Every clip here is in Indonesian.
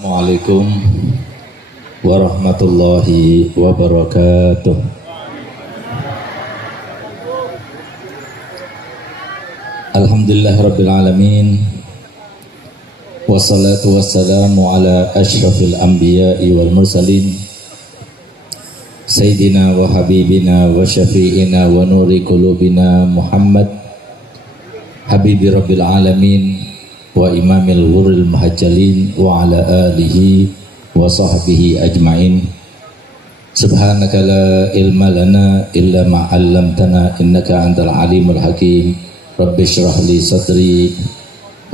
Assalamualaikum warahmatullahi wabarakatuh. Alhamdulillah rabbil alamin. Wassalatu wassalamu ala asyrafil anbiya'i wal mursalin Sayyidina wa habibina wa syafi'ina wa nuri qulubina Muhammad Habibi rabbil alamin wa imamil ghurril muhajjalin wa ala alihi wa sahbihi ajma'in. Subhanaka la ilma lana illa ma 'allamtana innaka antal alimul hakim. Rabbi shrah li sadri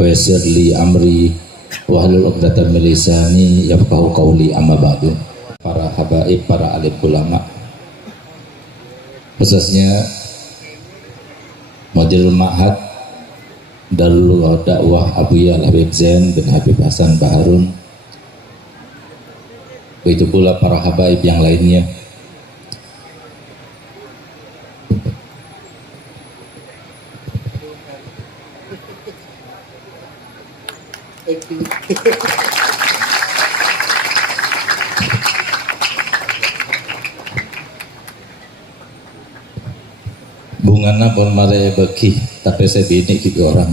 wa yassir li amri wa hlul 'uqdatam min lisani yafqahu qawli, amma ba'du. Para habaib, para alim ulama, khususnya Mudirul Ma'had Darul Dakwah Abuya Al-Habib Zain bin Habib Hasan Baharun, begitu pula para habaib yang lainnya. Bungana pun maraya bagi, tapi saya bini gitu orang.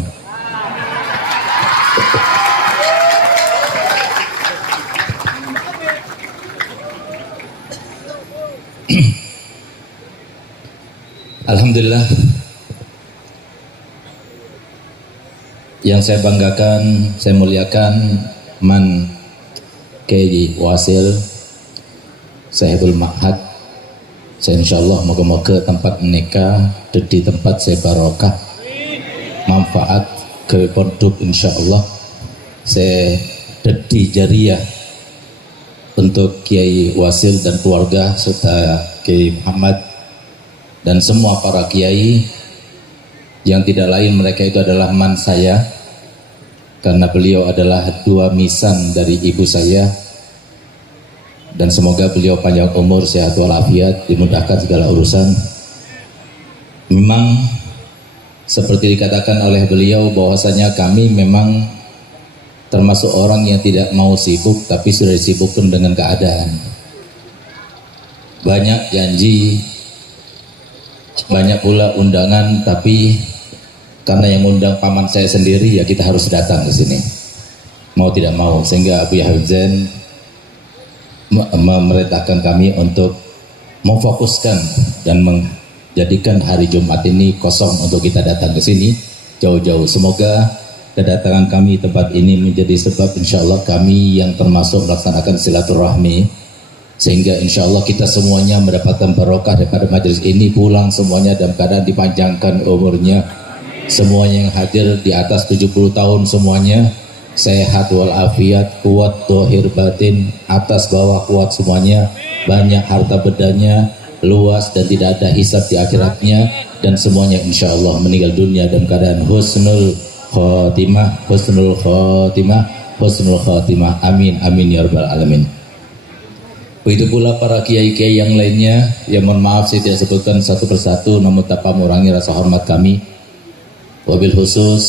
Alhamdulillah, yang saya banggakan, saya muliakan man Kiai Wasil Sahibul Ma'had. Saya insyaallah moga-moga tempat menikah di tempat saya barokah, manfaat ke pondok insyaallah. Saya dedi jariah untuk Kiai Wasil dan keluarga serta Kiai Muhammad dan semua para kiai yang tidak lain, mereka itu adalah man saya, karena beliau adalah dua misan dari ibu saya. Dan semoga beliau panjang umur, sehat walafiat, dimudahkan segala urusan. Memang seperti dikatakan oleh beliau bahwasanya kami memang termasuk orang yang tidak mau sibuk, tapi sudah disibukkan dengan keadaan. Banyak janji, banyak pula undangan, tapi karena yang undang paman saya sendiri, ya kita harus datang ke sini, mau tidak mau. Sehingga Abu Habib Zain memerintahkan kami untuk memfokuskan dan menjadikan hari Jumat ini kosong untuk kita datang ke sini jauh-jauh. Semoga kedatangan kami tempat ini menjadi sebab insyaallah kami yang termasuk melaksanakan silaturahmi, sehingga insyaallah kita semuanya mendapatkan barokah daripada majelis ini, pulang semuanya dalam keadaan dipanjangkan umurnya. Semuanya yang hadir di atas 70 tahun semuanya sehat walafiat, kuat dohir batin, atas bawah kuat semuanya, banyak harta bedanya, luas dan tidak ada hisab di akhiratnya, dan semuanya insyaallah meninggal dunia dalam keadaan husnul khotimah, husnul khotimah, husnul khotimah. Amin amin ya rabbal alamin. Begitu pula para kiai-kiai yang lainnya, yang mohon maaf saya tidak sebutkan satu persatu, namun tanpa mengurangi rasa hormat kami. Wabil khusus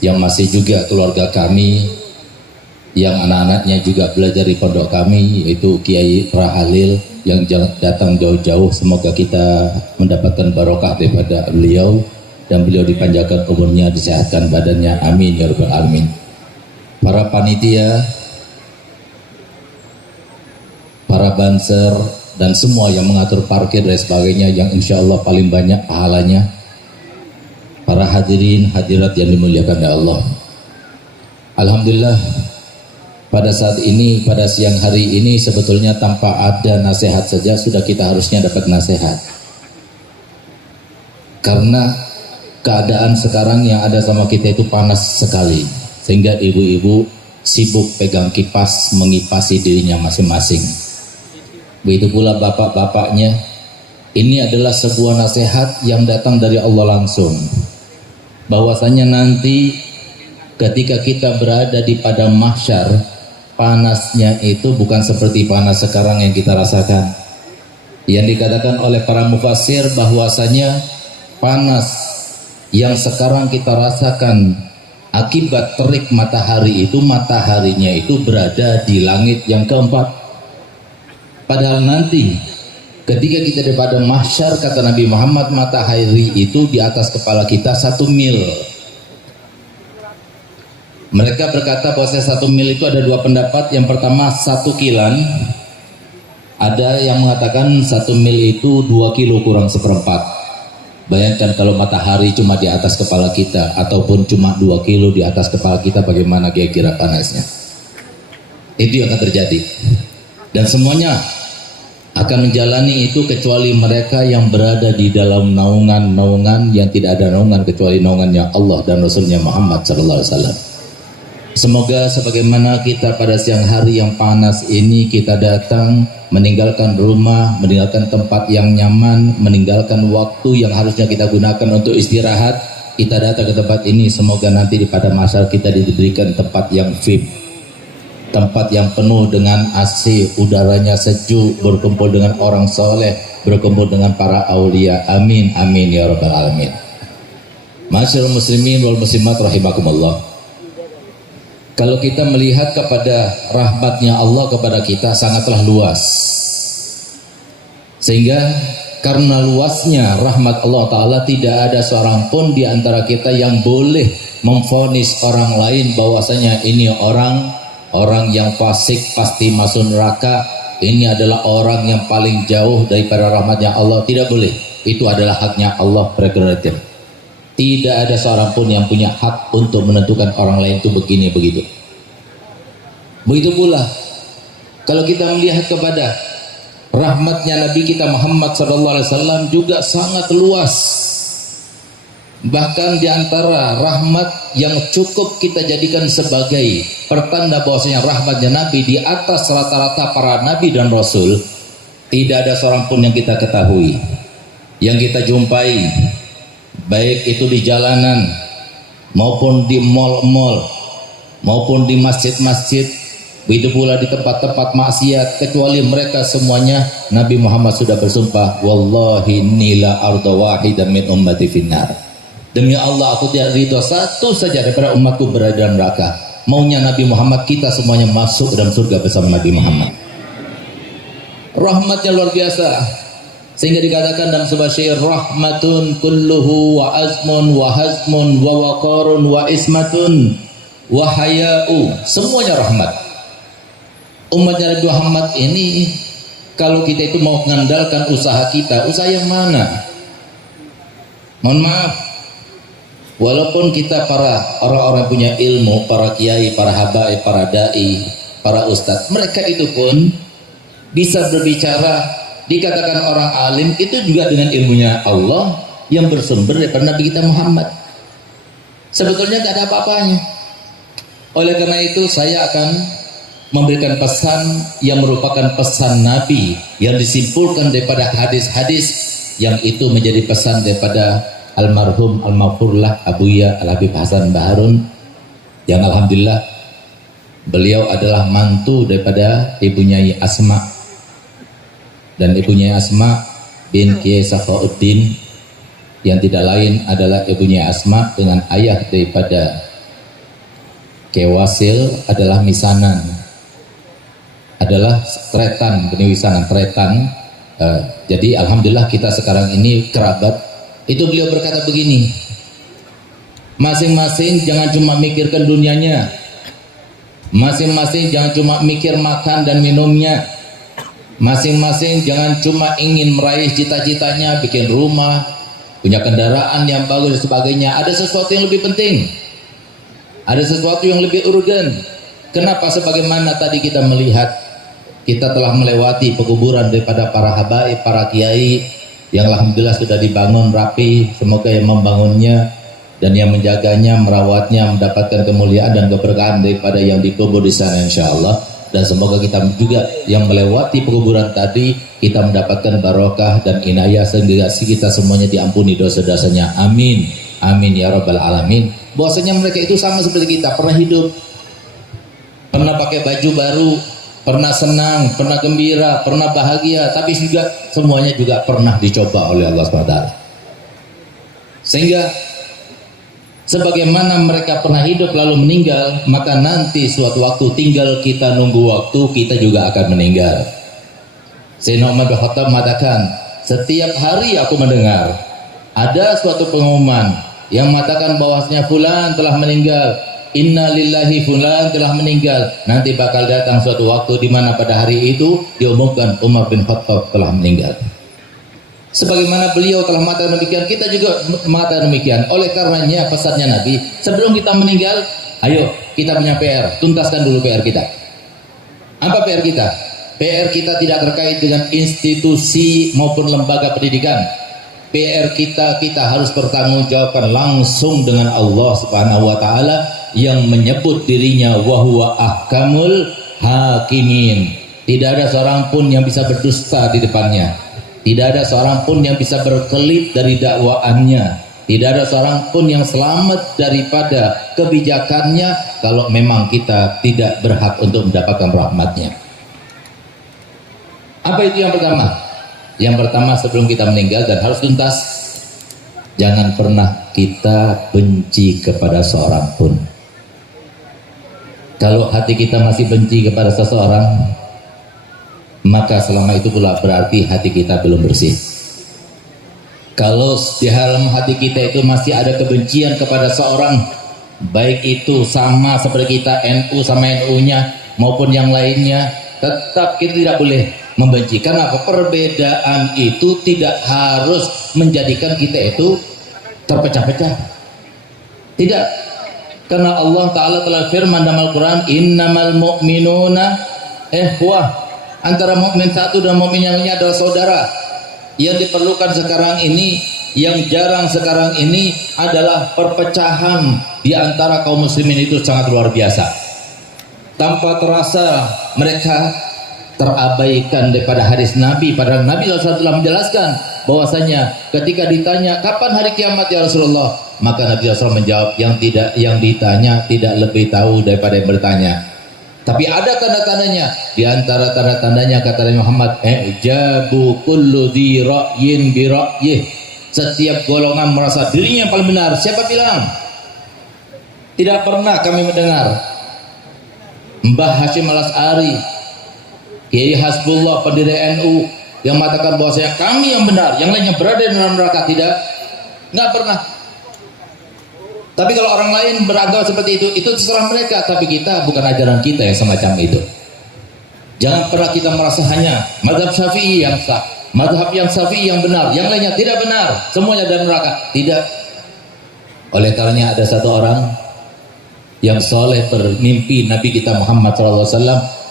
yang masih juga keluarga kami, yang anak-anaknya juga belajar di pondok kami, yaitu Kiai Rahalil yang datang jauh-jauh. Semoga kita mendapatkan barokah daripada beliau dan beliau dipanjangkan umurnya, disehatkan badannya. Amin ya rabbal alamin. Para panitia, para banser, dan semua yang mengatur parkir dan sebagainya, yang insya Allah paling banyak pahalanya. Para hadirin hadirat yang dimuliakan oleh Allah. Alhamdulillah, pada saat ini, pada siang hari ini, sebetulnya tanpa ada nasihat saja sudah kita harusnya dapat nasihat. Karena keadaan sekarang yang ada sama kita itu panas sekali, sehingga ibu-ibu sibuk pegang kipas mengipasi dirinya masing-masing. Begitu pula bapak-bapaknya. Ini adalah sebuah nasihat yang datang dari Allah langsung, bahwasanya nanti ketika kita berada di padang mahsyar, panasnya itu bukan seperti panas sekarang yang kita rasakan. Yang dikatakan oleh para mufassir bahwasanya panas yang sekarang kita rasakan Akibat terik matahari itu, mataharinya itu berada di langit yang keempat. Padahal nanti ketika kita di padang mahsyar, kata Nabi Muhammad, matahari itu di atas kepala kita 1 mil. Mereka berkata bahwa 1 mil itu ada 2 pendapat. Yang pertama 1 kilan. Ada yang mengatakan 1 mil itu 2 kilo kurang seperempat. Bayangkan kalau matahari cuma di atas kepala kita, ataupun cuma 2 kilo di atas kepala kita, bagaimana kira-kira panasnya. Itu yang akan terjadi. Dan semuanya akan menjalani itu kecuali mereka yang berada di dalam naungan-naungan yang tidak ada naungan kecuali naungannya Allah dan Rasulnya Muhammad SAW. Semoga sebagaimana kita pada siang hari yang panas ini kita datang, meninggalkan rumah, meninggalkan tempat yang nyaman, meninggalkan waktu yang harusnya kita gunakan untuk istirahat, kita datang ke tempat ini. Semoga nanti di pada masa kita diberikan tempat yang VIP, tempat yang penuh dengan AC, udaranya sejuk, berkumpul dengan orang soleh, berkumpul dengan para aulia. Amin, amin ya rabbal alamin. Masyaallah muslimin wal muslimat rahimakumullah. Kalau kita melihat kepada rahmatnya Allah kepada kita sangatlah luas, sehingga karena luasnya rahmat Allah Ta'ala tidak ada seorang pun di antara kita yang boleh memvonis orang lain bahwasanya ini orang yang fasik pasti masuk neraka, ini adalah orang yang paling jauh daripada rahmatnya Allah. Tidak boleh, itu adalah haknya Allah, prerogatif. Tidak ada seorang pun yang punya hak untuk menentukan orang lain itu begini begitu. Begitu pula kalau kita melihat kepada rahmatnya Nabi kita Muhammad SAW juga sangat luas. Bahkan diantara rahmat yang cukup kita jadikan sebagai pertanda bahwasanya rahmatnya Nabi di atas rata-rata para Nabi dan Rasul, tidak ada seorang pun yang kita ketahui, yang kita jumpai, baik itu di jalanan maupun di mal-mal maupun di masjid-masjid, begitu pula di tempat-tempat maksiat, kecuali mereka semuanya Nabi Muhammad sudah bersumpah, wallahi nila arda wahidan min ummati finnar, demi Allah aku tidak ridho satu saja daripada umatku berada dalam neraka. Maunya Nabi Muhammad kita semuanya masuk dalam surga bersama Nabi Muhammad. Rahmatnya luar biasa, sehingga dikatakan dalam sebuah syair, rahmatun kulluhu wa azmun wa hazmun wa waqarun wa ismatun wa haya'u, semuanya rahmat. Umatnya Nabi Muhammad ini, kalau kita itu mau mengandalkan usaha kita, usaha yang mana? Mohon maaf, walaupun kita para orang-orang punya ilmu, para kiai, para habaib, para dai, para ustadz, mereka itu pun bisa berbicara, dikatakan orang alim itu juga dengan ilmunya Allah yang bersumber daripada Nabi kita Muhammad. Sebetulnya tidak ada apa-apanya. Oleh karena itu saya akan memberikan pesan yang merupakan pesan Nabi yang disimpulkan daripada hadis-hadis yang itu menjadi pesan daripada almarhum al-maghfurlah Abuya Al-Habib Hasan Baharun, yang alhamdulillah beliau adalah mantu daripada ibunya Asma. Dan ibunya Asma bin Kiai Safauddin, yang tidak lain adalah ibunya Asma dengan ayah daripada Kiai Wasil adalah misanan, adalah tretan, benih wisanan tretan. Jadi alhamdulillah kita sekarang ini kerabat. Itu beliau berkata begini, masing-masing jangan cuma mikirkan dunianya, masing-masing jangan cuma mikir makan dan minumnya, masing-masing jangan cuma ingin meraih cita-citanya, bikin rumah, punya kendaraan yang bagus dan sebagainya. Ada sesuatu yang lebih penting, ada sesuatu yang lebih urgen. Kenapa? Sebagaimana tadi kita melihat, kita telah melewati pekuburan daripada para habaib, para kiai yang alhamdulillah sudah dibangun rapi. Semoga yang membangunnya dan yang menjaganya, merawatnya mendapatkan kemuliaan dan keberkahan daripada yang dikubur di sana insyaallah. Dan semoga kita juga yang melewati pekuburan tadi, kita mendapatkan barokah dan inayah sehingga kita semuanya diampuni dosa-dosanya. Amin, amin ya rabbal alamin. Bahwasanya mereka itu sama seperti kita, pernah hidup, pernah pakai baju baru, pernah senang, pernah gembira, pernah bahagia, tapi juga semuanya juga pernah dicoba oleh Allah SWT. Sehingga Sebagaimana mereka pernah hidup lalu meninggal, maka nanti suatu waktu tinggal kita nunggu waktu, kita juga akan meninggal. Sayyidina Umar bin Khattab mengatakan, setiap hari aku mendengar ada suatu pengumuman yang mengatakan bahwasanya fulan telah meninggal, inna lillahi fulan telah meninggal. Nanti bakal datang suatu waktu di mana pada hari itu diumumkan Umar bin Khattab telah meninggal. Sebagaimana beliau telah mengatakan demikian, kita juga mengatakan demikian. Oleh karenanya pesannya Nabi, sebelum kita meninggal, ayo kita punya PR, tuntaskan dulu PR kita. Apa PR kita? PR kita tidak terkait dengan institusi maupun lembaga pendidikan. PR kita harus bertanggungjawabkan langsung dengan Allah Subhanahu wa taala yang menyebut dirinya wa huwa ahkamul hakimin. Tidak ada seorang pun yang bisa berdusta di depannya. Tidak ada seorang pun yang bisa berkelit dari dakwaannya. Tidak ada seorang pun yang selamat daripada kebijakannya kalau memang kita tidak berhak untuk mendapatkan rahmatnya. Apa itu yang pertama? Yang pertama, sebelum kita meninggal dan harus tuntas, jangan pernah kita benci kepada seorang pun. Kalau hati kita masih benci kepada seseorang, maka selama itu pula berarti hati kita belum bersih. Kalau di dalam hati kita itu masih ada kebencian kepada seorang, baik itu sama seperti kita NU sama NU-nya maupun yang lainnya, tetap kita tidak boleh membenci. Karena perbedaan itu tidak harus menjadikan kita itu terpecah-pecah. Tidak. Karena Allah Ta'ala telah firman dalam Al-Quran, innamal mu'minuna ikhwah. Antara mukmin satu dan mukmin yang lainnya adalah saudara. Yang diperlukan sekarang ini, yang jarang sekarang ini adalah perpecahan di antara kaum muslimin itu sangat luar biasa. Tanpa terasa mereka terabaikan daripada hadis Nabi. Padahal Nabi SAW telah menjelaskan bahwasanya ketika ditanya kapan hari kiamat ya Rasulullah, maka Nabi SAW menjawab yang ditanya tidak lebih tahu daripada yang bertanya. Tapi ada tanda-tandanya. Di antara tanda-tandanya kata Nabi Muhammad, jabu kullu dhi ra'yin bi ra'yih. Setiap golongan merasa dirinya yang paling benar. Siapa bilang? Tidak pernah kami mendengar Mbah Hashim Al-As'ari, Kiai Hasbullah, pendiri NU, yang mengatakan bahwasanya kami yang benar, yang lainnya berada di dalam neraka. Tidak, nggak pernah. Tapi kalau orang lain beragama seperti itu terserah mereka. Tapi kita, bukan ajaran kita yang semacam itu. Jangan pernah kita merasa hanya mazhab Syafi'i yang sah, mazhab yang Syafi'i yang benar, yang lainnya tidak benar, semuanya dalam neraka. Tidak. Oleh karenanya ada satu orang yang soleh bermimpi Nabi kita Muhammad SAW,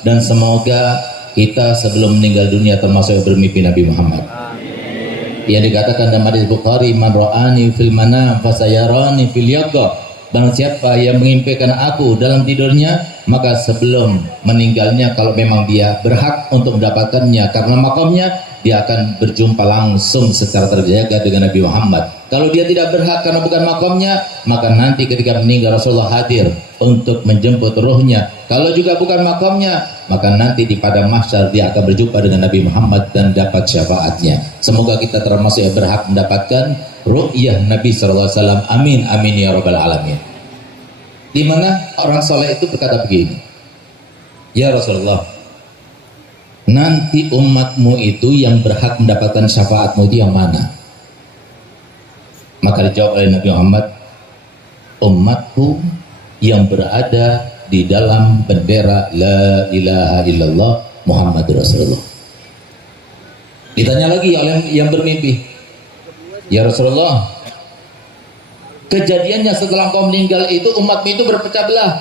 dan semoga kita sebelum meninggal dunia termasuk yang bermimpi Nabi Muhammad. Yang dikatakan dalam hadis Bukhari, man ra'ani fil manam fasayarani fil yaqظah. Barang siapa yang mengimpikan aku dalam tidurnya, maka sebelum meninggalnya, kalau memang dia berhak untuk mendapatkannya karena makamnya, dia akan berjumpa langsung secara terjaga dengan Nabi Muhammad. Kalau dia tidak berhak karena bukan makamnya, maka nanti ketika meninggal Rasulullah hadir untuk menjemput ruhnya. Kalau juga bukan makamnya, maka nanti di padang mahsyar dia akan berjumpa dengan Nabi Muhammad dan dapat syafaatnya. Semoga kita termasuk yang berhak mendapatkan ru'yah Nabi SAW. Amin, amin ya rabbal alamin. Di mana orang soleh itu berkata begini, ya Rasulullah, nanti umatmu itu yang berhak mendapatkan syafaatmu itu yang mana? Maka dijawab oleh Nabi Muhammad, umatku yang berada di dalam bendera la ilaha illallah Muhammad Rasulullah. Ditanya lagi oleh yang bermimpi, ya Rasulullah, kejadiannya setelah kau meninggal itu umatmu itu berpecah belah,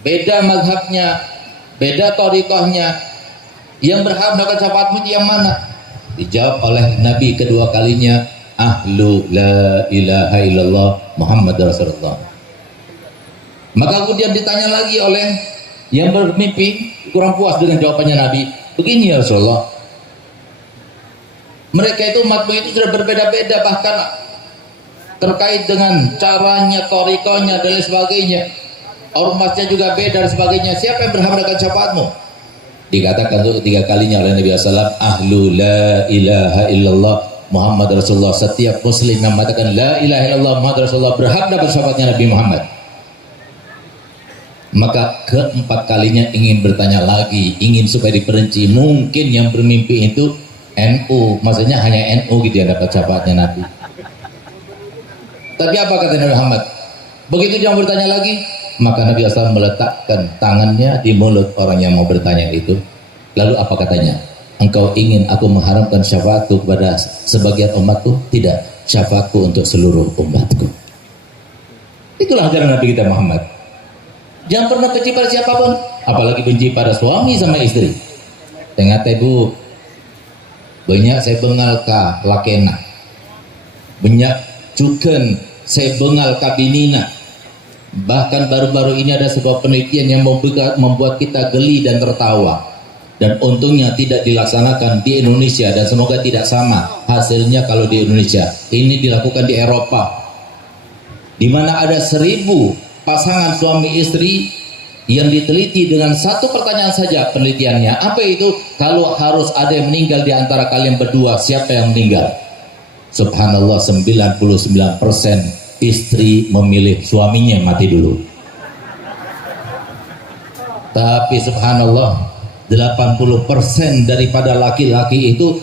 beda mazhabnya, beda thariqahnya, yang berhak mendapatkan syafaatmu itu yang mana? Dijawab oleh Nabi kedua kalinya, ahlu la ilaha illallah Muhammad Rasulullah. Maka kemudian ditanya lagi oleh yang bermimpi, kurang puas dengan jawabannya Nabi. Begini ya Rasulullah, mereka itu umatmu itu sudah berbeda-beda, bahkan terkait dengan caranya, thariqahnya dan lain sebagainya, ormasnya juga beda dan sebagainya. Siapa yang berhak mendapatkan syafaatmu? Dikatakan untuk ketiga kalinya oleh Nabi SAW, ahlu la ilaha illallah Muhammad Rasulullah, setiap muslim yang mengatakan la ilaha illallah Muhammad Rasulullah berhak dapat syafaatnya Nabi Muhammad. Maka keempat kalinya ingin bertanya lagi, ingin supaya diperinci. Mungkin yang bermimpi itu NU, maksudnya hanya NU gitu yang dapat syafaatnya Nabi. Tapi apa kata Nabi Muhammad? Begitu dia bertanya lagi, maka Nabi SAW meletakkan tangannya di mulut orang yang mau bertanya itu. Lalu apa katanya? Engkau ingin aku mengharamkan syafaatku kepada sebagian umatku? Tidak, syafaatku untuk seluruh umatku. Itulah ajaran Nabi kita Muhammad. Jangan pernah benci pada siapapun, apalagi benci pada suami sama istri. Tengah ibu, banyak saya bengal ka lakena, banyak juga saya bengal ka binina. Bahkan baru-baru ini ada sebuah penelitian yang membuat kita geli dan tertawa. Dan untungnya tidak dilaksanakan di Indonesia dan semoga tidak sama hasilnya kalau di Indonesia. Ini dilakukan di Eropa, di mana ada 1000 pasangan suami istri yang diteliti dengan satu pertanyaan saja penelitiannya. Apa itu? Kalau harus ada yang meninggal di antara kalian berdua, siapa yang meninggal? Subhanallah, 99% istri memilih suaminya mati dulu. Tapi subhanallah, 80% daripada laki-laki itu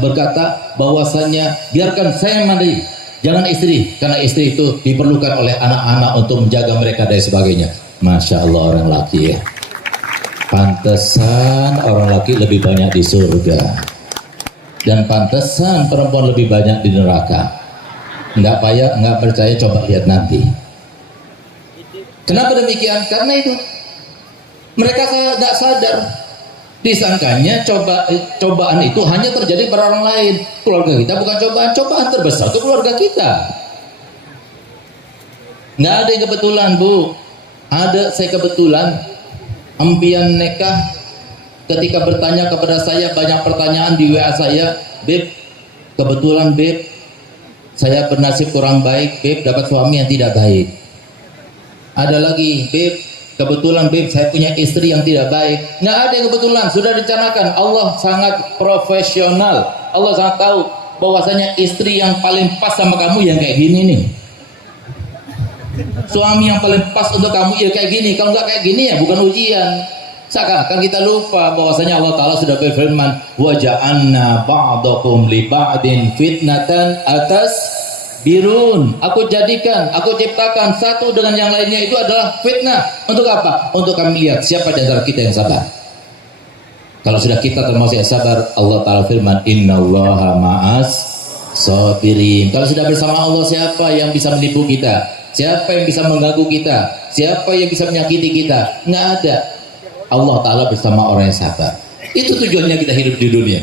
berkata bahwasanya biarkan saya mati, jangan istri, karena istri itu diperlukan oleh anak-anak untuk menjaga mereka dan sebagainya. Masya Allah, orang laki ya, pantesan orang laki lebih banyak di surga dan pantesan perempuan lebih banyak di neraka. Nggak payah, nggak percaya, coba lihat nanti. Kenapa demikian? Karena itu mereka nggak sadar, disangkanya cobaan itu hanya terjadi pada orang lain. Keluarga kita bukan cobaan, cobaan terbesar itu keluarga kita. Nggak ada yang kebetulan, Bu. Ada saya kebetulan empian nikah, ketika bertanya kepada saya banyak pertanyaan di WA saya, Beb, kebetulan Beb, saya bernasib kurang baik, Beb, dapat suami yang tidak baik. Ada lagi, Beb, kebetulan Beb, saya punya istri yang tidak baik. Nggak ada yang kebetulan, sudah direncanakan. Allah sangat profesional. Allah sangat tahu bahwasanya istri yang paling pas sama kamu yang kayak gini nih. Suami yang paling pas untuk kamu ya kayak gini. Kalau nggak kayak gini ya bukan ujian. Seakan-akan kita lupa bahwasanya Allah Ta'ala sudah berfirman, wa ja'alna ba'dakum li ba'din fitnatan atas birun. Aku jadikan, aku ciptakan satu dengan yang lainnya itu adalah fitnah. Untuk apa? Untuk kami lihat siapa di antara kita yang sabar. Kalau sudah kita termasuk yang sabar, Allah Ta'ala firman, innallaha ma'as sabirin. Kalau sudah bersama Allah, siapa yang bisa menipu kita? Siapa yang bisa mengganggu kita? Siapa yang bisa menyakiti kita? Nggak ada. Allah Ta'ala bersama orang yang sabar. Itu tujuannya kita hidup di dunia.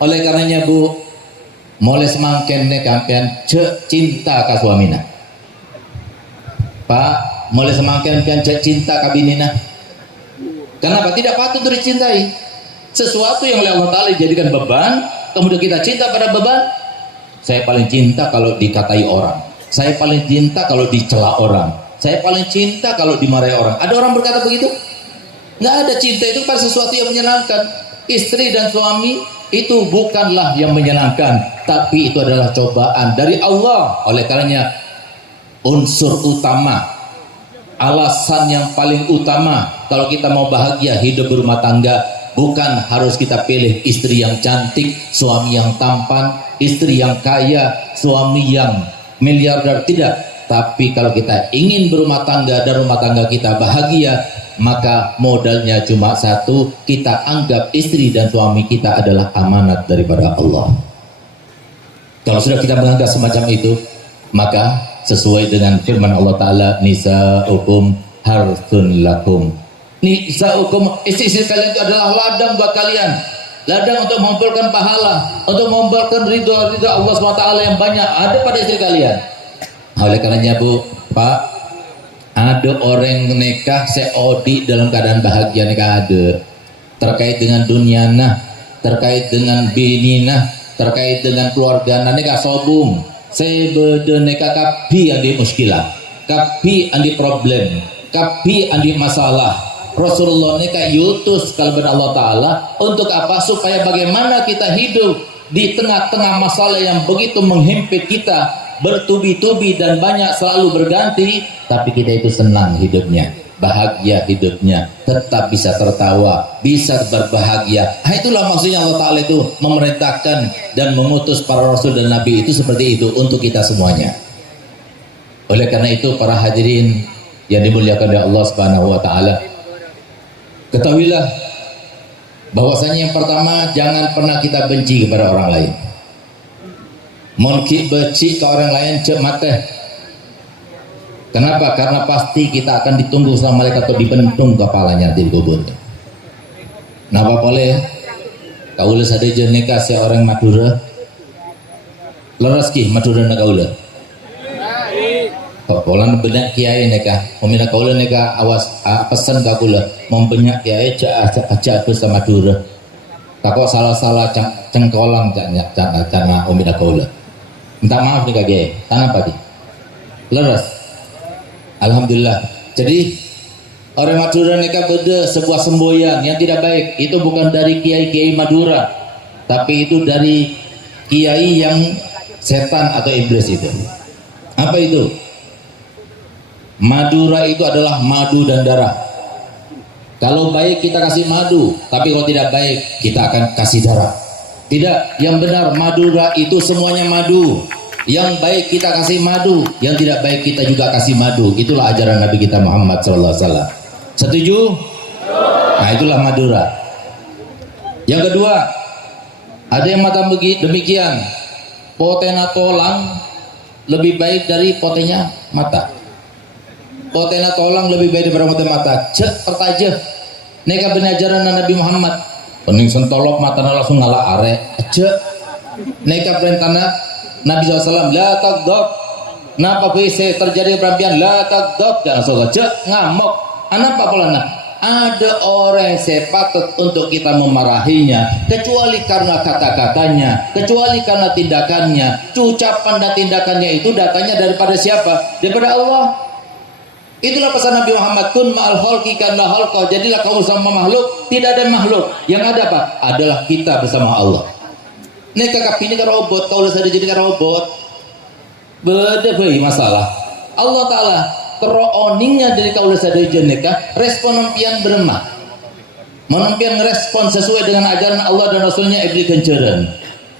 Oleh karenanya Bu, mulai semangken kampian cek cinta ka suamina. Pak, mulai semangken kampian cek cinta ka binina. Kenapa? Tidak patut untuk dicintai. Sesuatu yang oleh Allah Ta'ala dijadikan beban, kemudian kita cinta pada beban. Saya paling cinta kalau dikatai orang. Saya paling cinta kalau dicela orang. Saya paling cinta kalau dimarahi orang. Ada orang berkata begitu? Nggak ada. Cinta itu kan sesuatu yang menyenangkan. Istri dan suami itu bukanlah yang menyenangkan, tapi itu adalah cobaan dari Allah. Oleh karenanya unsur utama, alasan yang paling utama kalau kita mau bahagia hidup berumah tangga, bukan harus kita pilih istri yang cantik, suami yang tampan, istri yang kaya, suami yang miliarder, tidak. Tapi kalau kita ingin berumah tangga dan rumah tangga kita bahagia, maka modalnya cuma satu, kita anggap istri dan suami kita adalah amanat daripada Allah. Kalau sudah kita menganggap semacam itu, maka sesuai dengan firman Allah Ta'ala, nisa'ukum harthun lakum. Nisa'ukum, istri-istri kalian itu adalah ladang buat kalian. Ladang untuk mengumpulkan pahala, untuk mengumpulkan ridha Allah SWT yang banyak ada pada istri kalian. Oleh karenanya Bu, Pak, ada orang nikah seodi dalam keadaan bahagia, nikah ada terkait dengan dunia nah, terkait dengan binina, terkait dengan keluarga nah, nikah sobung sebede nikah kapi andi muskilah, kapi andi problem, kapi andi masalah. Rasulullah nikah yutus kalban Allah Ta'ala untuk apa? Supaya bagaimana kita hidup di tengah-tengah masalah yang begitu menghimpit kita, bertubi-tubi dan banyak selalu berganti, tapi kita itu senang hidupnya, bahagia hidupnya, tetap bisa tertawa, bisa berbahagia. Itulah maksudnya Allah Ta'ala itu memerintahkan dan mengutus para Rasul dan Nabi itu seperti itu untuk kita semuanya. Oleh karena itu para hadirin yang dimuliakan oleh Allah Subhanahu wa Ta'ala, ketahuilah bahwasanya yang pertama, jangan pernah kita benci kepada orang lain. Mungkin benci ke orang lain cek mata. Kenapa? Karena pasti kita akan ditunggu sama malaikat atau dibentung kepalanya di kubur. Napa boleh? Kaula sadaya nikah seorang Madura. Leres ki Madura na kaula. Polan benak kiai nikah, peminat kaula nikah awas pesan ka kaula membenyak kiai aja bersama Madura. Takut salah-salah cengkolang cana peminat kaula. Minta maaf nih kiai. Tanah pagi. Leres. Alhamdulillah. Jadi orang Madura nikah beda sebuah semboyan yang tidak baik. Itu bukan dari kiai-kiai Madura, tapi itu dari kiai yang setan atau iblis itu. Apa itu? Madura itu adalah madu dan darah. Kalau baik kita kasih madu, tapi kalau tidak baik kita akan kasih darah. Tidak, yang benar Madura itu semuanya madu. Yang baik kita kasih madu, yang tidak baik kita juga kasih madu. Itulah ajaran Nabi kita Muhammad SAW. Setuju? Nah, itulah Madura. Yang kedua, ada yang mata demikian, potena tolang lebih baik dari potenya mata. Potena tolang lebih baik daripada potena mata. Cek tertajah. Neka benar ajaran Nabi Muhammad. Pening sentolok mata langsung ngalah are. Cek. Neka perintahna Nabi SAW, la tagdob. Napa bisa terjadi perampian? La tagdob. Jangan saja ngamuk. Kenapa polana? Ada orang yang sepatut untuk kita memarahinya, kecuali karena kata-katanya, kecuali karena tindakannya. Ucapan dan tindakannya itu datanya daripada siapa? Daripada Allah. Itulah pesan Nabi Muhammad, kun ma'al khalqi kana khalqa. Jadilah kau bersama makhluk, tidak ada makhluk. Yang ada apa? Adalah kita bersama Allah. Neka kapini ka robot, kalau sudah jadi ka robot, beda masalah. Allah Ta'ala teroningnya dari kaulah sadaya jeneka respon mempian beremah, mempian respon sesuai dengan ajaran Allah dan Rasulnya iblis kenceran,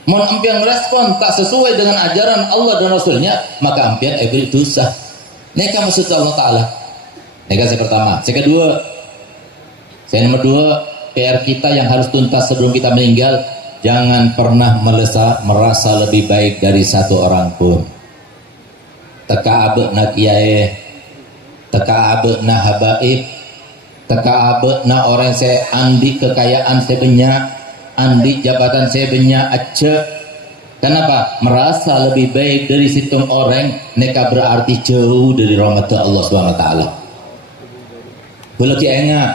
mempian respon tak sesuai dengan ajaran Allah dan Rasulnya maka ampian iblis dosa. Neka maksud Allah Ta'ala. Neka saya pertama. Saya kedua, saya nomor dua, PR kita yang harus tuntas sebelum kita meninggal. Jangan pernah merasa lebih baik dari satu orang pun. Teka abe na kiai, teka abe na habaib, teka abe na orang saya andi kekayaan saya banyak, andi jabatan saya banyak aja. Kenapa? Merasa lebih baik dari situng orang, neka berarti jauh dari rahmat Allah SWT. Boleh ingat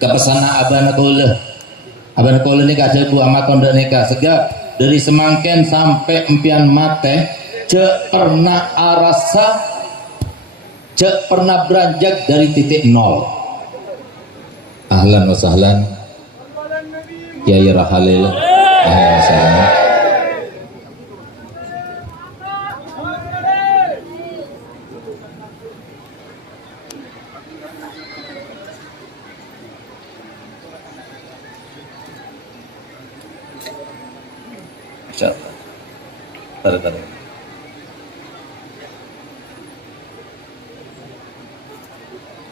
kepesana abana kaulah. Abang kaulah ni kaca bu amaton dan neka segap dari semangken sampai empian mate, cek pernah arasa, cek pernah beranjak dari titik nol. Ahlan wa sahlan, Kiai Rahalil, ahlan wa sahlan. Tarik.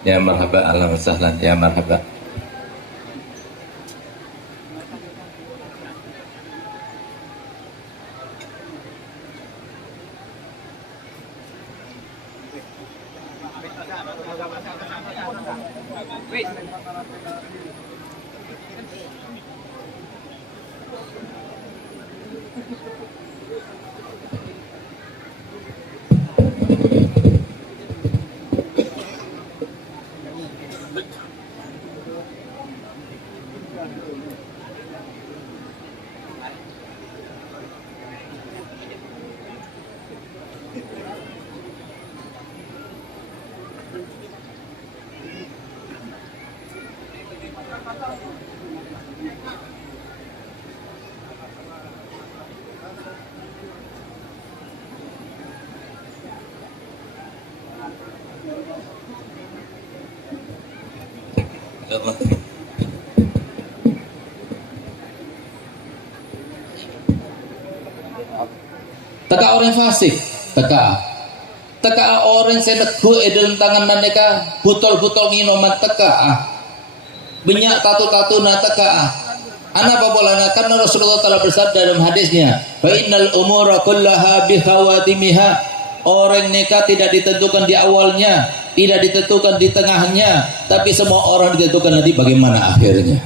Ya marhaba, ahlan wa sahlan, ya marhaba. Teka orang fasik, teka orang senego dalam tangan naneka butol-butol nginoman teka banyak tatu-tatu na teka anak apa karena Rasulullah telah bersabda dalam hadisnya fa innal umura kullaha bihawatimiha, orang nikah tidak ditentukan di awalnya, tidak ditentukan di tengahnya, tapi semua orang ditentukan nanti bagaimana akhirnya.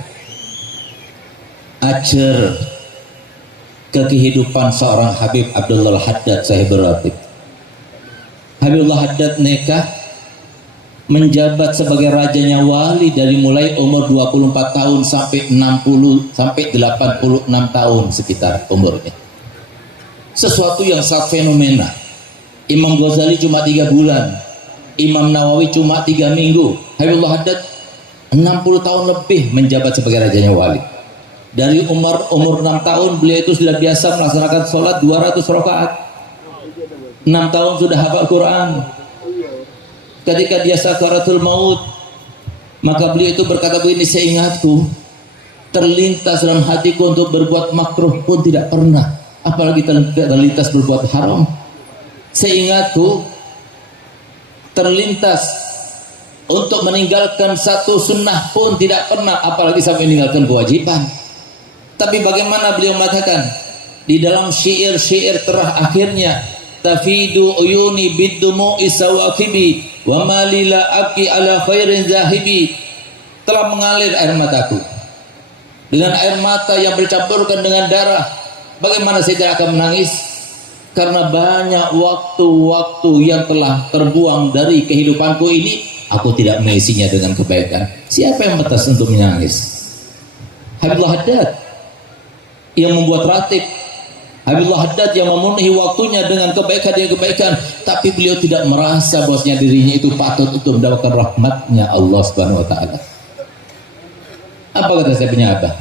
Ajar ke kehidupan seorang Habib Abdullah Haddad Sahibul Ratib. Habibullah Haddad nikah menjabat sebagai rajanya wali dari mulai umur 24 tahun sampai 60 sampai 86 tahun sekitar umurnya. Sesuatu yang sangat fenomena. Imam Ghazali cuma 3 bulan, Imam Nawawi cuma 3 minggu. Habibullah Haddad 60 tahun lebih menjabat sebagai rajanya wali. Dari umur 6 tahun beliau itu sudah biasa melaksanakan sholat 200 rakaat. 6 tahun sudah hafal Quran. Ketika dia sakaratul maut, maka beliau itu berkata begini, seingatku terlintas dalam hatiku untuk berbuat makruh pun tidak pernah, apalagi terlintas berbuat haram. Seingatku terlintas untuk meninggalkan satu sunnah pun tidak pernah, apalagi sampai meninggalkan kewajiban. Tapi bagaimana beliau mengatakan di dalam syair-syair terakhirnya, tafidu uyuni biddumu'i sawakibi wa malila aki ala khairin zahibi, telah mengalir air mataku dengan air mata yang bercampurkan dengan darah. Bagaimana saya tidak akan menangis? Karena banyak waktu-waktu yang telah terbuang dari kehidupanku ini, aku tidak mengisinya dengan kebaikan. Siapa yang pantas untuk menangis? Habibullah Haddad yang membuat ratib, Habibullah Haddad yang memenuhi waktunya dengan kebaikan, tapi beliau tidak merasa bahwasanya dirinya itu patut untuk mendapatkan rahmatnya Allah Subhanahu wa taala. Apa kata saya punya abah?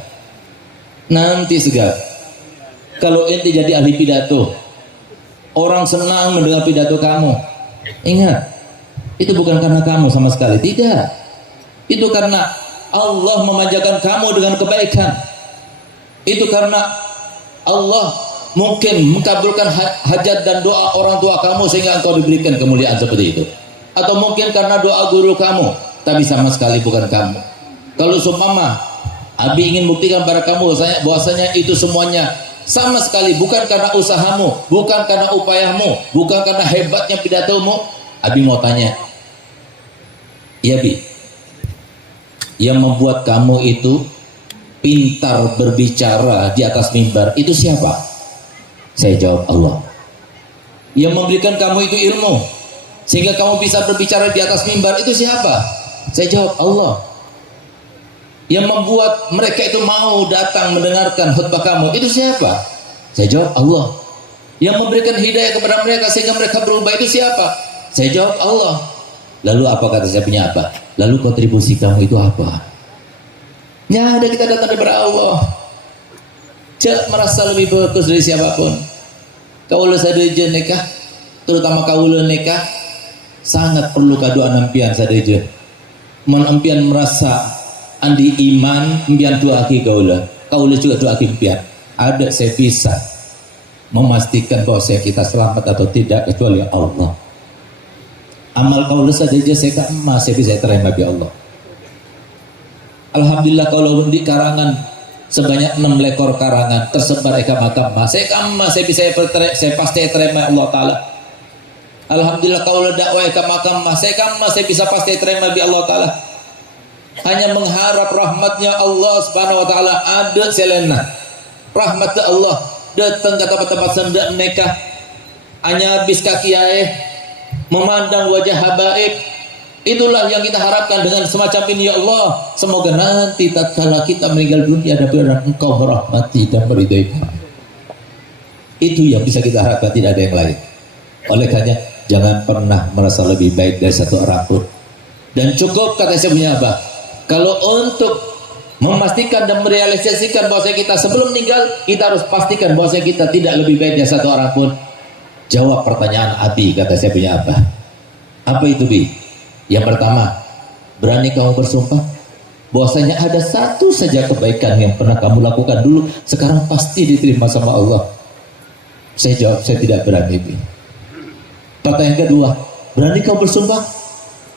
Nanti segar kalau ente jadi ahli pidato, orang senang mendengar pidato kamu. Ingat, itu bukan karena kamu sama sekali, tidak. Itu karena Allah memanjakan kamu dengan kebaikan. Itu karena Allah mungkin mengabulkan hajat dan doa orang tua kamu sehingga engkau diberikan kemuliaan seperti itu. Atau mungkin karena doa guru kamu, tapi sama sekali bukan kamu. Kalau seumpama Abi ingin buktikan pada kamu bahwasanya itu semuanya sama sekali bukan karena usahamu, bukan karena upayamu, bukan karena hebatnya pidatomu. Abi mau tanya, ya Bi, yang membuat kamu itu pintar berbicara di atas mimbar itu siapa? Saya jawab, Allah. Yang memberikan kamu itu ilmu sehingga kamu bisa berbicara di atas mimbar itu siapa? Saya jawab, Allah. Yang membuat mereka itu mau datang mendengarkan khutbah kamu itu siapa? Saya jawab, Allah. Yang memberikan hidayah kepada mereka sehingga mereka berubah itu siapa? Saya jawab, Allah. Lalu apa kata saya punya apa? Lalu kontribusi kamu itu apa? Ya ada, kita datang kepada Allah. Jangan merasa lebih bagus dari siapapun. Kaula sadeja nikah, terutama kaula nikah, sangat perlu kadoan empian sadeja. Mun empian merasa andi iman, empian doa aki kaula juga doa aki empian. Ada saya bisa memastikan bahwa kita selamat atau tidak kecuali Allah. Amal kaula sadeja saya emas, saya bisa terima bi Allah. Alhamdulillah kalau di karangan sebanyak 6 lekor karangan tersebar eka makam saya bisa saya pasti terima Allah Ta'ala. Alhamdulillah kalau dakwah eka makam saya bisa pasti terima bi Allah Ta'ala. Hanya mengharap rahmatnya Allah Subhanahu wa Ta'ala ada selena rahmat Allah datang ke tempat-tempat sendak nikah hanya habis kaki memandang wajah habaib. Itulah yang kita harapkan dengan semacam ini, ya Allah. Semoga nanti tatkala kita meninggal dunia dapat Engkau merahmati dan meridai kami. Itu yang bisa kita harapkan, tidak ada yang lain. Oleh karena jangan pernah merasa lebih baik dari satu orang pun. Dan cukup kata saya punya apa? Kalau untuk memastikan dan merealisasikan bahwa kita sebelum meninggal, kita harus pastikan bahwa kita tidak lebih baik dari satu orang pun. Jawab pertanyaan Abi, kata saya punya apa? Apa itu Bi? Yang pertama, berani kamu bersumpah bahwasanya ada satu saja kebaikan yang pernah kamu lakukan dulu, sekarang pasti diterima sama Allah. Saya jawab, saya tidak berani. Pertanyaan kedua, berani kau bersumpah?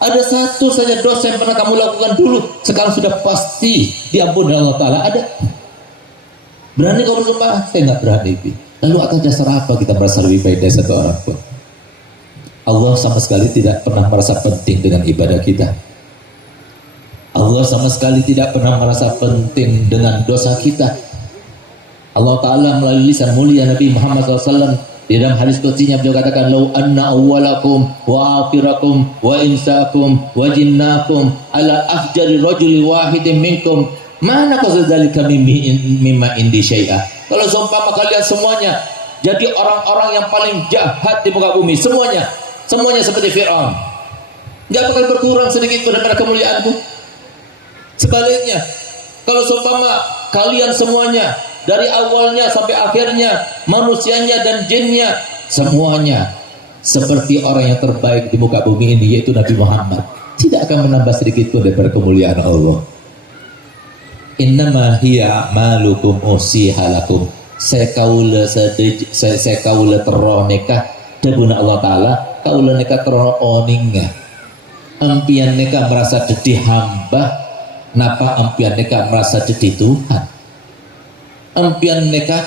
Ada satu saja dosa yang pernah kamu lakukan dulu, sekarang sudah pasti diampuni Allah Ta'ala. Ada? Berani kau bersumpah? Saya nggak berani. Lalu atas dasar apa kita merasa lebih baik dari satu orang pun? Allah sama sekali tidak pernah merasa penting dengan ibadah kita. Allah sama sekali tidak pernah merasa penting dengan dosa kita. Allah Ta'ala melalui lisan mulia Nabi Muhammad SAW di dalam hadis qudsinya beliau katakan, "Lau anna awwalakum wa akhirakum wa insakum wa jinnakum ala afjari rajuli wahidin minkum mana qazadzalika mimma indi syai'a." Kalau seumpama kalian semuanya jadi orang-orang yang paling jahat di muka bumi, semuanya seperti Fir'aun, nggak bakal berkurang sedikit daripada kemuliaanku. Sebaliknya, kalau seumpama kalian semuanya dari awalnya sampai akhirnya, manusianya dan jinnya, semuanya seperti orang yang terbaik di muka bumi ini, yaitu Nabi Muhammad, tidak akan menambah sedikit pun daripada kemuliaan Allah. Innama hiya a'malukum usihalakum. Saya kaula teroneka debuna Allah Ta'ala, kaula neka teroninga. Ampian neka merasa dedih hamba, napa ampian neka merasa dedih Tuhan. Ampian neka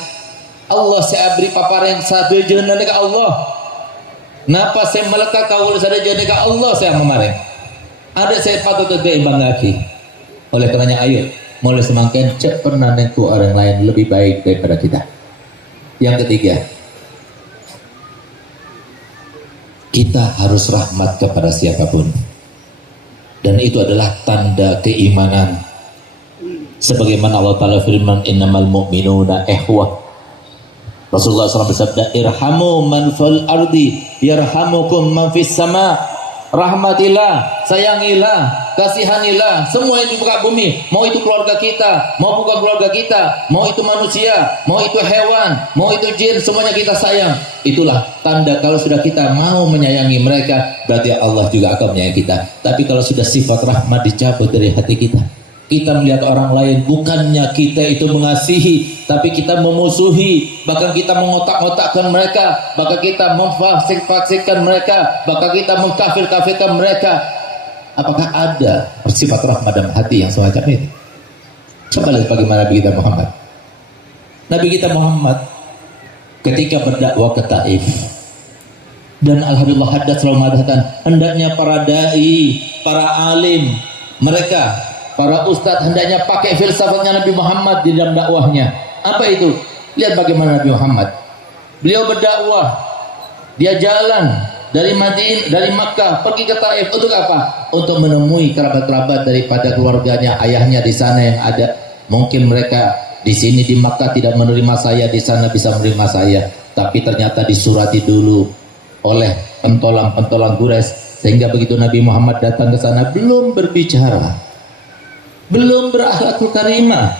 Allah saya beri paparan sadejeuna neka Allah. Napa saya melekat kaula sadejeuna neka Allah saya memareng. Ada saya patut imbang lagi. Oleh karenanya ayo mulai semakin cek pernah nengku orang lain lebih baik daripada kita. Yang ketiga, kita harus rahmat kepada siapapun, dan itu adalah tanda keimanan. Sebagaimana Allah Ta'ala firman, innamal mu'minuna ikhwah. Rasulullah SAW bersabda, irhamu man fil ardi yarhamukum man fis sama. Rahmatilah, sayangilah, kasihanilah semua yang di muka bumi, mau itu keluarga kita, mau bukan keluarga kita, mau itu manusia, mau itu hewan, mau itu jin, semuanya kita sayang. Itulah tanda kalau sudah kita mau menyayangi mereka, berarti Allah juga akan menyayangi kita. Tapi kalau sudah sifat rahmat dicabut dari hati kita, kita melihat orang lain, bukannya kita itu mengasihi, tapi kita memusuhi, bahkan kita mengotak-otakkan mereka, bahkan kita memfasik-fasikkan mereka, bahkan kita mengkafir-kafirkan mereka. Apakah ada sifat rahmat dalam hati yang semacam ini? Coba lihat bagaimana Nabi kita Muhammad. Nabi kita Muhammad ketika berdakwah ke Taif, dan alhamdulillah hadas selalu mengatakan, hendaknya para dai, para alim, mereka para ustadz hendaknya pakai filsafatnya Nabi Muhammad di dalam dakwahnya. Apa itu? Lihat bagaimana Nabi Muhammad. Beliau berdakwah, dia jalan dari Makkah pergi ke Taif untuk apa? Untuk menemui kerabat-kerabat daripada keluarganya, ayahnya di sana yang ada. Mungkin mereka di sini di Makkah tidak menerima saya, di sana bisa menerima saya. Tapi ternyata disurati dulu oleh pentolang-pentolang Quraisy, sehingga begitu Nabi Muhammad datang ke sana belum berbicara, belum berakhlakul karimah,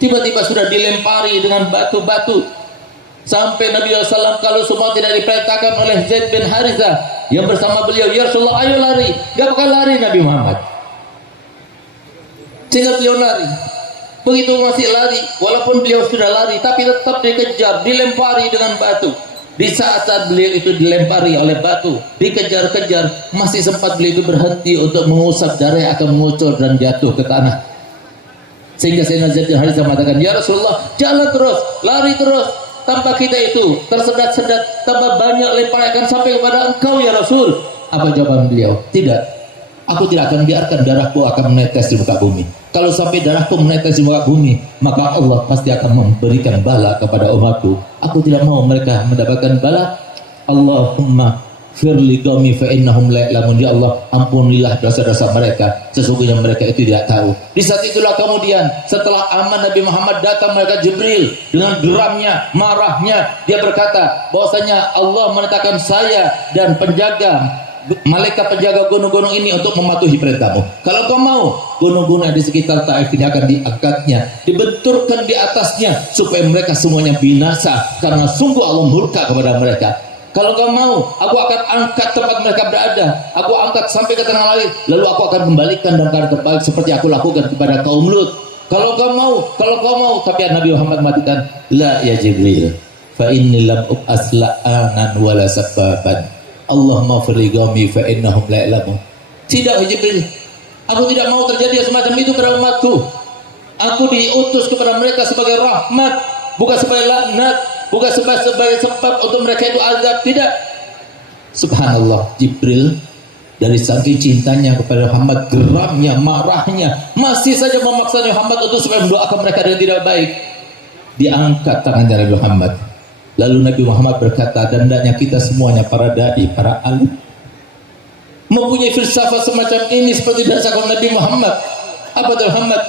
tiba-tiba sudah dilempari dengan batu-batu, sampai Nabi SAW kalau semua tidak diperintahkan oleh Zaid bin Harithah yang bersama beliau, ya Rasulullah ayo lari, gak bakal lari Nabi Muhammad, sehingga beliau lari. Begitu masih lari, walaupun beliau sudah lari, tapi tetap dikejar, dilempari dengan batu. Di saat beliau itu dilempari oleh batu, dikejar-kejar, masih sempat beliau itu berhenti untuk mengusap darah yang akan mengucur dan jatuh ke tanah. Sehingga Sayyidina Zaid bin Harithah mengatakan, ya Rasulullah, jalan terus, lari terus, tanpa kita itu tersedat-sedat, tambah banyak lemparan akan sampai kepada engkau ya Rasul. Apa jawaban beliau? Tidak, aku tidak akan biarkan darahku akan menetes di muka bumi. Kalau sampai darahku menetes di muka bumi, maka Allah pasti akan memberikan bala kepada umatku. Aku tidak mau mereka mendapatkan bala. Allahumma firli qaumi fa innahum la ya'lamun. Ya Allah, ampunilah dosa-dosa mereka, sesungguhnya mereka itu tidak tahu. Di saat itulah kemudian setelah aman Nabi Muhammad datang mereka Jibril dengan geramnya, marahnya, dia berkata bahwasanya Allah menetapkan saya dan penjaga, malaikat penjaga gunung-gunung ini untuk mematuhi perintahmu. Kalau kau mau, gunung-gunung di sekitar Taif ini akan diangkatnya, dibenturkan di atasnya supaya mereka semuanya binasa, karena sungguh Allah murka kepada mereka. Kalau kau mau, aku akan angkat tempat mereka berada. Aku angkat sampai ke tengah langit. Lalu aku akan kembalikan dalam keadaan terbalik seperti aku lakukan kepada kaum Lut. Kalau kau mau. Tapi Nabi Muhammad mengatakan, la ya Jibril, fa inni lam ub'as la'anan wala sababan. Allahumma firli qaumi fa innahum la ya'lamun. Tidak Jibril, aku tidak mau terjadi semacam itu kepada umatku. Aku diutus kepada mereka sebagai rahmat, bukan sebagai laknat, bukan sebagai sebab untuk mereka itu azab. Tidak. Subhanallah, Jibril dari saking cintanya kepada Muhammad, geramnya, marahnya, masih saja memaksa Muhammad untuk supaya mendoakan mereka dengan tidak baik. Diangkat tangan dari Muhammad. Lalu Nabi Muhammad berkata, dan hendaknya kita semuanya, para dai, para alim, mempunyai filsafat semacam ini seperti dasar Nabi Muhammad. Apa itu Muhammad?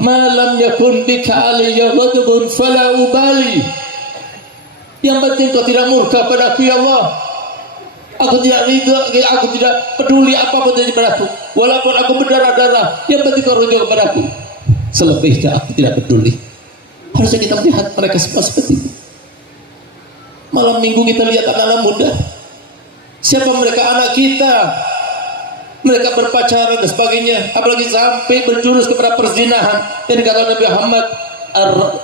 Malam yakun bika alayya ghadabun fala ubali. Yang penting kau tidak murka padaku ya Allah. Aku tidak ridha, aku tidak peduli apapun terjadi padaku. Walaupun aku berdarah-darah, yang penting kau rujuk kepadaku. Selebihnya aku tidak peduli. Harusnya kita melihat mereka semua seperti itu. Malam minggu kita lihat anak-anak muda. Siapa mereka? Anak kita. Mereka berpacaran dan sebagainya. Apalagi sampai berjurus kepada perzinahan. Yang dikatakan Nabi Muhammad,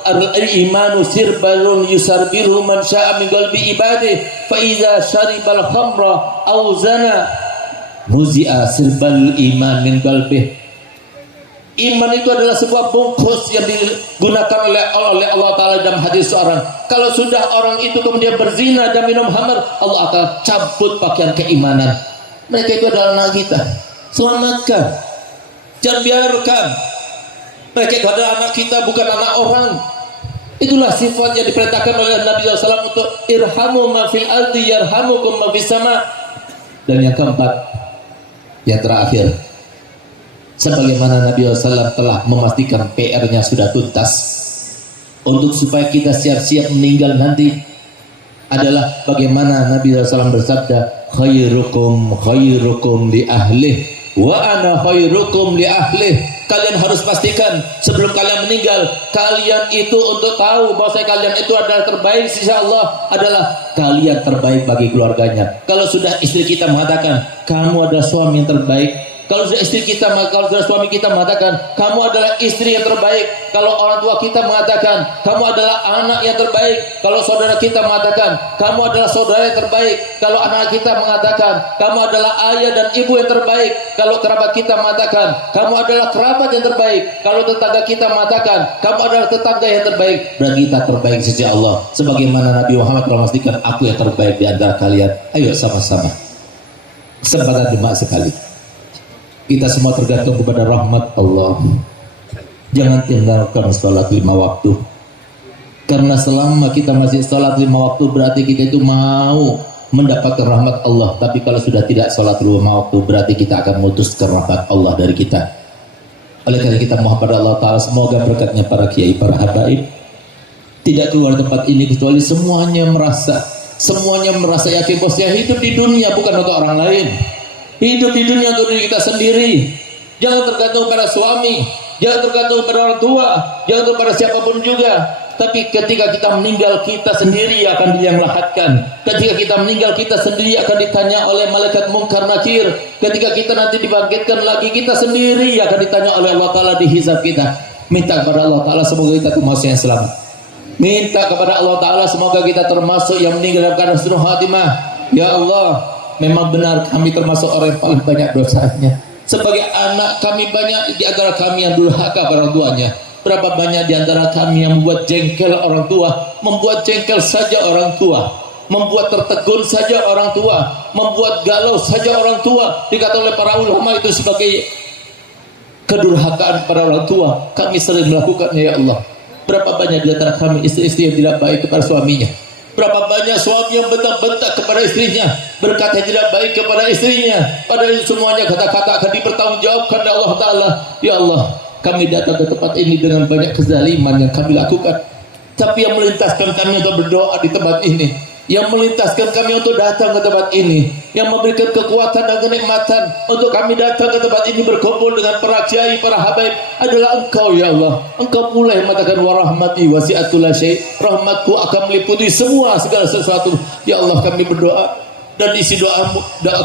al-imanu sirbalun yusarbiru man sya'a min qalbi ibadih fa idza syaribal khamra aw zana nuzi'a sirbal iman min qalbih. Iman itu adalah sebuah bungkus yang digunakan oleh Allah Ta'ala dalam hadis seorang. Kalau sudah orang itu kemudian berzina dan minum khamr, Allah akan cabut pakaian keimanan. Mereka itu adalah anak kita. Selamatkan, jangan biarkan. Mereka itu adalah anak kita, bukan anak orang. Itulah sifat yang diperintahkan oleh Nabi SAW untuk irhamu ma fil ardi yarhamukum ma fis sama. Dan yang keempat, yang terakhir, sebagaimana Nabi SAW telah memastikan PR-nya sudah tuntas, untuk supaya kita siap-siap meninggal nanti adalah bagaimana Nabi SAW bersabda, khairukum li ahlih wa ana khairukum li ahlih. Kalian harus pastikan sebelum kalian meninggal, kalian itu untuk tahu bahwa kalian itu adalah terbaik sisi Allah, adalah kalian terbaik bagi keluarganya. Kalau sudah istri kita mengatakan kamu adalah suami yang terbaik, kalau sudah istri kita, kalau sudah suami kita mengatakan kamu adalah istri yang terbaik, kalau orang tua kita mengatakan kamu adalah anak yang terbaik, kalau saudara kita mengatakan kamu adalah saudara yang terbaik, kalau anak kita mengatakan kamu adalah ayah dan ibu yang terbaik, kalau kerabat kita mengatakan kamu adalah kerabat yang terbaik, kalau tetangga kita mengatakan kamu adalah tetangga yang terbaik, berarti kita terbaik sisi Allah. Sebagaimana Nabi Muhammad telah memastikan aku yang terbaik di antara kalian. Ayo sama-sama, kesempatan jemaah sekali, kita semua tergantung kepada rahmat Allah. Jangan tinggalkan sholat 5 waktu. Karena selama kita masih sholat 5 waktu, berarti kita itu mau mendapatkan rahmat Allah. Tapi kalau sudah tidak sholat 5 waktu, berarti kita akan memutuskan rahmat Allah dari kita. Oleh karena kita mohon pada Allah Ta'ala, semoga berkatnya para kiai, para habaib tidak keluar tempat ini kecuali semuanya merasa yakin bahwa saya hidup di dunia bukan untuk orang lain. Hidup di dunia untuk diri kita sendiri. Jangan tergantung pada suami, jangan tergantung pada orang tua, jangan tergantung pada siapapun juga. Tapi ketika kita meninggal, kita sendiri akan dilahatkan. Ketika kita meninggal, kita sendiri akan ditanya oleh malaikat Munkar Nakir. Ketika kita nanti dibangkitkan lagi, kita sendiri akan ditanya oleh Allah Ta'ala di hisab kita. Minta kepada Allah Ta'ala semoga kita termasuk yang selamat. Minta kepada Allah Ta'ala semoga kita termasuk yang meninggal dalam keadaan husnul khatimah. Ya Allah, memang benar kami termasuk orang yang paling banyak dosanya. Sebagai anak kami banyak di antara kami yang durhaka pada orang tuanya. Berapa banyak di antara kami yang membuat jengkel orang tua, membuat jengkel saja orang tua, membuat tertegun saja orang tua, membuat galau saja orang tua. Dikatakan oleh para ulama itu sebagai kedurhakaan pada orang tua. Kami sering melakukannya ya Allah. Berapa banyak di antara kami istri-istri yang tidak baik kepada suaminya. Berapa banyak suami yang bentak-bentak kepada istrinya, berkata tidak baik kepada istrinya, padahal semuanya kata-kata akan dipertanggungjawabkan oleh Allah Ta'ala. Ya Allah, kami datang ke tempat ini dengan banyak kezaliman yang kami lakukan, tapi yang melintaskan kami untuk berdoa di tempat ini yang melintaskan kami untuk datang ke tempat ini, yang memberikan kekuatan dan kenikmatan untuk kami datang ke tempat ini berkumpul dengan para kiai, para habaib adalah Engkau ya Allah. Engkau pula yang mengatakan wa rahmati wasi'at kulla syai', rahmatku akan meliputi semua segala sesuatu. Ya Allah, kami berdoa dan isi doa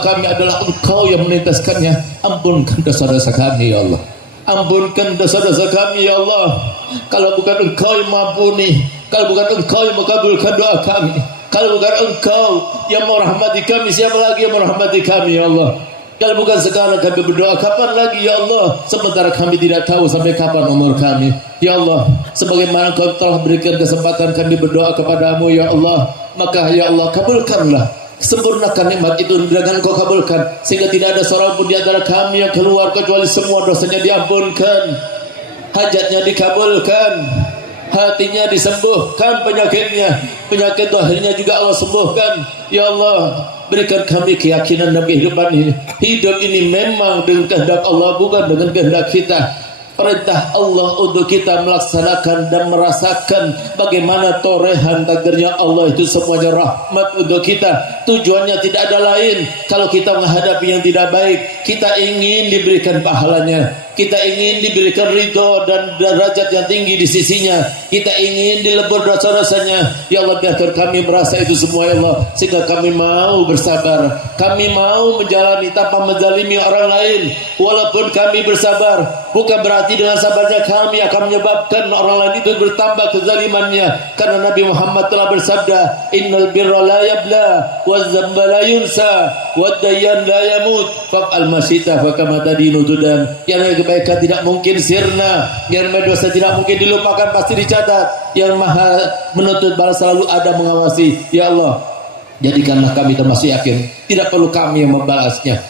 kami adalah Engkau yang melintaskannya. Ampunkan dosa-dosa kami ya Allah, ampunkan dosa-dosa kami ya Allah. Kalau bukan Engkau yang mengampuni, kalau bukan Engkau yang mengabulkan doa kami, kalau bukan Engkau yang merahmati kami, siapa lagi yang merahmati kami ya Allah? Kalau bukan sekarang kami berdoa, kapan lagi ya Allah? Sementara kami tidak tahu sampai kapan umur kami. Ya Allah, sebagaimana Kau telah berikan kesempatan kami berdoa kepadamu ya Allah, maka ya Allah kabulkanlah, sempurnakan nikmat itu dengan Kau kabulkan, sehingga tidak ada seorang pun di antara kami yang keluar kecuali semua dosanya diampunkan, hajatnya dikabulkan, hatinya disembuhkan, penyakit zahirnya juga Allah sembuhkan. Ya Allah, berikan kami keyakinan dalam kehidupan ini. Hidup ini memang dengan kehendak Allah, bukan dengan kehendak kita. Perintah Allah untuk kita melaksanakan dan merasakan bagaimana torehan takdirnya Allah itu semuanya rahmat untuk kita. Tujuannya tidak ada lain. Kalau kita menghadapi yang tidak baik, kita ingin diberikan pahalanya, kita ingin diberikan ridho dan derajat yang tinggi di sisinya, kita ingin dilebur dosa-dosanya. Ya Allah, biarkan kami merasa itu semua ya Allah, sehingga kami mau bersabar, kami mau menjalani tanpa menzalimi orang lain. Walaupun kami bersabar, bukan berarti dengan sabarnya kami akan menyebabkan orang lain itu bertambah kezalimannya, karena Nabi Muhammad telah bersabda, innal birra la yabla waz zamba la yunsa wad dayyan la yamut fa'al masyita fa kama tadinu tudan. Yang kebaikan tidak mungkin sirna, yang dosa tidak mungkin dilupakan, pasti dicatat. Yang Maha menuntut balas selalu ada mengawasi. Ya Allah, jadikanlah kami termasuk yakin, tidak perlu kami yang membalasnya,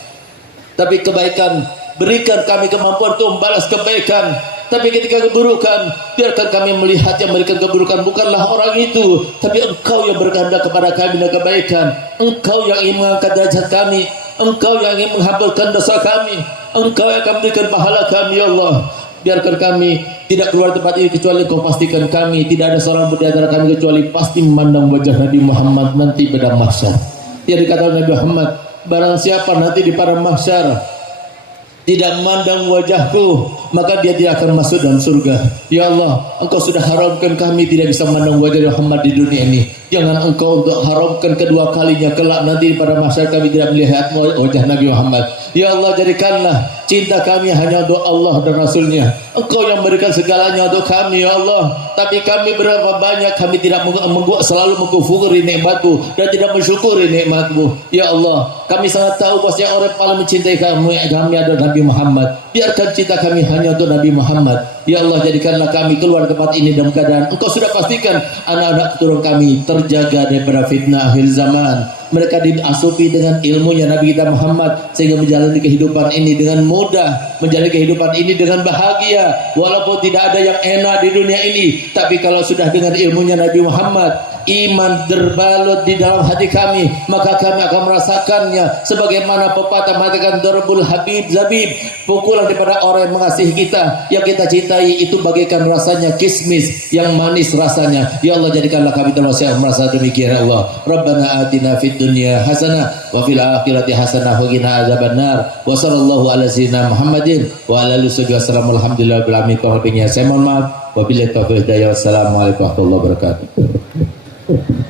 tapi kebaikan, berikan kami kemampuan untuk membalas kebaikan. Tapi ketika keburukan, biarkan kami melihat yang memberikan keburukan bukanlah orang itu, tapi Engkau yang berkehendak kepada kami dan kebaikan. Engkau yang ingin mengangkat derajat kami, Engkau yang ingin menghapuskan dosa kami, Engkau yang akan memberikan pahala kami ya Allah. Biarkan kami tidak keluar tempat ini kecuali Kau pastikan kami tidak ada seorang pun di antara kami kecuali pasti memandang wajah Nabi Muhammad nanti pada mahsyar. Yang dikatakan Nabi Muhammad, barang siapa nanti di pada mahsyar tidak memandang wajahku, maka dia tidak akan masuk dalam surga. Ya Allah, Engkau sudah haramkan kami tidak bisa memandang wajah Muhammad di dunia ini. Jangan Engkau untuk haramkan kedua kalinya kelak nanti pada masa kami tidak melihat wajah Nabi Muhammad. Ya Allah, jadikanlah cinta kami hanya untuk Allah dan Rasulnya. Engkau yang berikan segalanya untuk kami ya Allah. Tapi kami berapa banyak kami tidak selalu mengkufuri nikmat-Mu dan tidak mensyukuri nikmat-Mu. Ya Allah, kami sangat tahu bahwasanya orang paling mencintai kami adalah Nabi Muhammad. Biarkan cinta kami hanya untuk Nabi Muhammad. Ya Allah, jadikanlah kami keluar tempat ini dalam keadaan Engkau sudah pastikan anak-anak keturunan kami terjaga daripada fitnah akhir zaman. Mereka diasupi dengan ilmunya Nabi kita Muhammad, sehingga menjalani kehidupan ini dengan mudah, menjalani kehidupan ini dengan bahagia. Walaupun tidak ada yang enak di dunia ini, tapi kalau sudah dengan ilmunya Nabi Muhammad, iman terbalut di dalam hati kami, maka kami akan merasakannya sebagaimana pepatah mengatakan darbul habib zabib, pukulan daripada orang yang mengasihi kita, yang kita cintai itu bagaikan rasanya kismis yang manis rasanya. Ya Allah, jadikanlah kami termasuk yang merasa demikian ya Allah. Rabbana atina fid dunya hasanah wa fil akhirati hasanah wa qina adzabannar. Wa sallallahu ala sayyidina Muhammadin wa ala alihi wasallam. Alhamdulillah bil alamin. Saya mohon maaf. Wabillahi taufiq hidayah. Wassalamualaikum warahmatullahi wabarakatuh.